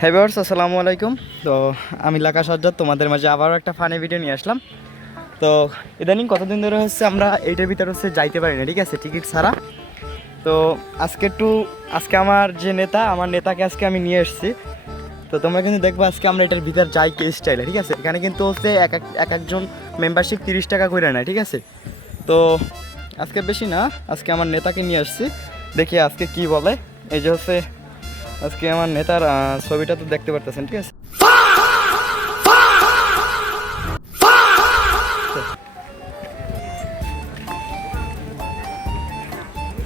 হ্যাঁ ভিউয়ার্স, আসসালামু আলাইকুম। তো আমি লাকা সজ্জাদ তোমাদের মাঝে আবারও একটা ফানি ভিডিও নিয়ে আসলাম। তো ইদানিং কতদিন ধরে হচ্ছে আমরা এইটার ভিতরে হচ্ছে যাইতে পারি না, ঠিক আছে, টিকিট ছাড়া। তো আজকে আমার যে নেতা, আমার নেতাকে আজকে আমি নিয়ে এসেছি। তো তোমরা কিন্তু দেখবো আজকে আমরা এটার ভিতর যাই কে স্টাইলে, ঠিক আছে। এখানে কিন্তু হচ্ছে এক একজন মেম্বারশিপ 30 টাকা করে নেয়, ঠিক আছে। তো আজকে বেশি না, আজকে আমার নেতাকে নিয়ে আসছি, দেখি আজকে কি বলে। এই যে হচ্ছে আজকে আমার নেতার ছবিটা তো দেখতে পারতেছেন, ঠিক আছে।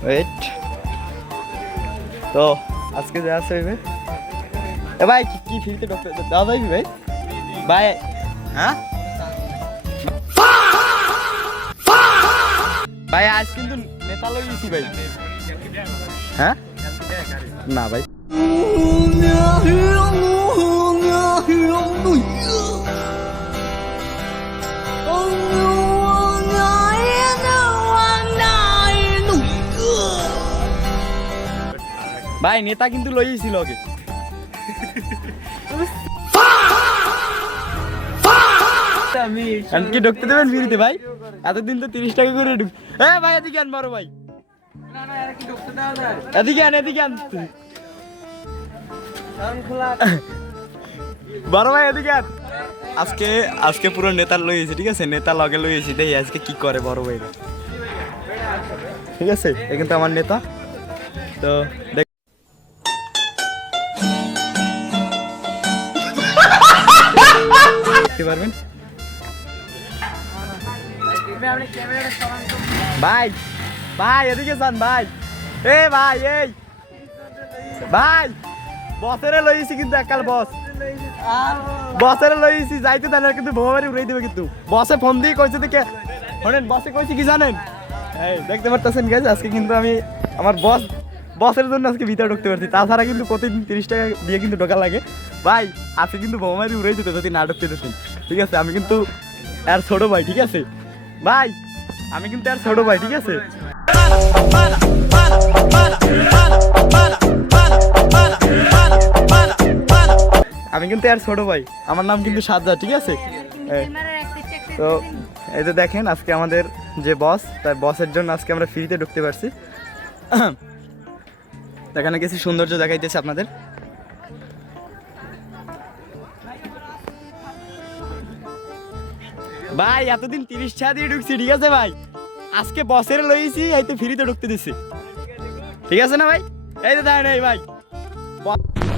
ওয়েট, তো আজকে যা আছে এ ভাই কি ফিরতে ডক্টর দাও ভাই ভাই ভাই, হ্যাঁ ভাই আজ কিন্তু নেতা লই গেছি ভাই। হ্যাঁ না ভাই, ভাই নেতা কিন্তু লইছিল আগে। কি ঢুকতে দেবেন ফিরিতে ভাই? এতদিন তো 30 টাকা করে ঢুক। ভাই এদিকে আন, বড় ভাই এদিকে আন, এদিকে আন বড় ভাই, এদিকে আন। আজকে পুরো নেতার লইয়েছি, ঠিক আছে, নেতা লগে লইয়েছি, দেখি আজকে কি করে বড় ভাই, ঠিক আছে। এ কিন্তু আমার নেতা, তো দেখতে পারবেন। ভাই ভাই এদিকে যান ভাই, ভাই এই ভাই বসেরে লইছি কিন্তু একাল বসেরে লইছি যাইতে দেন, কিন্তু ভোবারি উড়াই দেবে কিন্তু। বসে ফোন দিয়ে কইছে দেখে শোনেন, বসে কইছে কি জানেন, এই দেখতে পারতেছেন গাইস, আজকে কিন্তু আমি আমার বসের জন্য আজকে ভিতরে ঢুকতে পারছি। তাছাড়া কিন্তু প্রতিদিন 30 টাকা দিয়ে কিন্তু ঢোকা লাগে ভাই। আজকে কিন্তু ভোবারি উড়াই দিতে যদি না ঢুকতে দিতেন, ঠিক আছে। আমি কিন্তু আর ছোট ভাই, ঠিক আছে ভাই, আমি কিন্তু আর ছোট ভাই, ঠিক আছে। আমি কিন্তু আর ছোট ভাই, আমার নাম কিন্তু সাজ্জাদ, ঠিক আছে। তো এই যে দেখেন আজকে আমাদের যে বস, তার বসের জন্য আজকে আমরা ফ্রিতে ঢুকতে পারছি। এখানে কিছু সৌন্দর্য দেখাইতেছে আপনাদের। ভাই এতদিন 30 টাকা দিয়ে ঢুকছি, ঠিক আছে ভাই, আজকে বসের লইছি, এই তো ফ্রিতে ঢুকতে দিচ্ছি, ঠিক আছে না ভাই। এই তো দেখেন এই ভাই,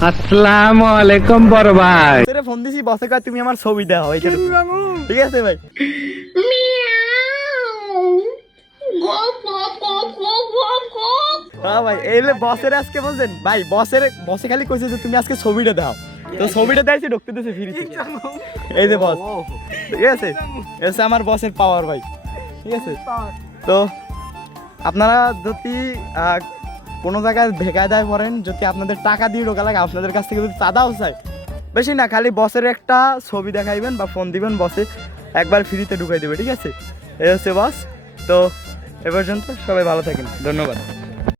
আসসালামু আলাইকুম বড় ভাই। তোরে ফোন দিছি, বসে কয় তুমি আমার ছবি দাও, ঠিক আছে ভাই। হ্যাঁ ভাই, এই বসের আজকে বলছেন ভাই, বসে খালি কইছে যে তুমি আজকে ছবিটা দাও, তো ছবিটা দেয়ছি, ঢুকতে দিয়েছে ফ্রিতে। এই যে বস, ঠিক আছে, এসে আমার বসের পাওয়ার ভাই, ঠিক আছে। তো আপনারা যদি কোনো জায়গায় ভেগায় দেয় পড়েন, যদি আপনাদের টাকা দিয়ে ঢোকা লাগে, আপনাদের কাছ থেকে যদি চাঁদাও চায়, বেশি না, খালি বসের একটা ছবি দেখাইবেন বা ফোন দিবেন, বসে একবার ফ্রিতে ঢুকাই দেবে, ঠিক আছে। এই হচ্ছে বস। তো এ পর্যন্ত সবাই ভালো থাকেন, ধন্যবাদ।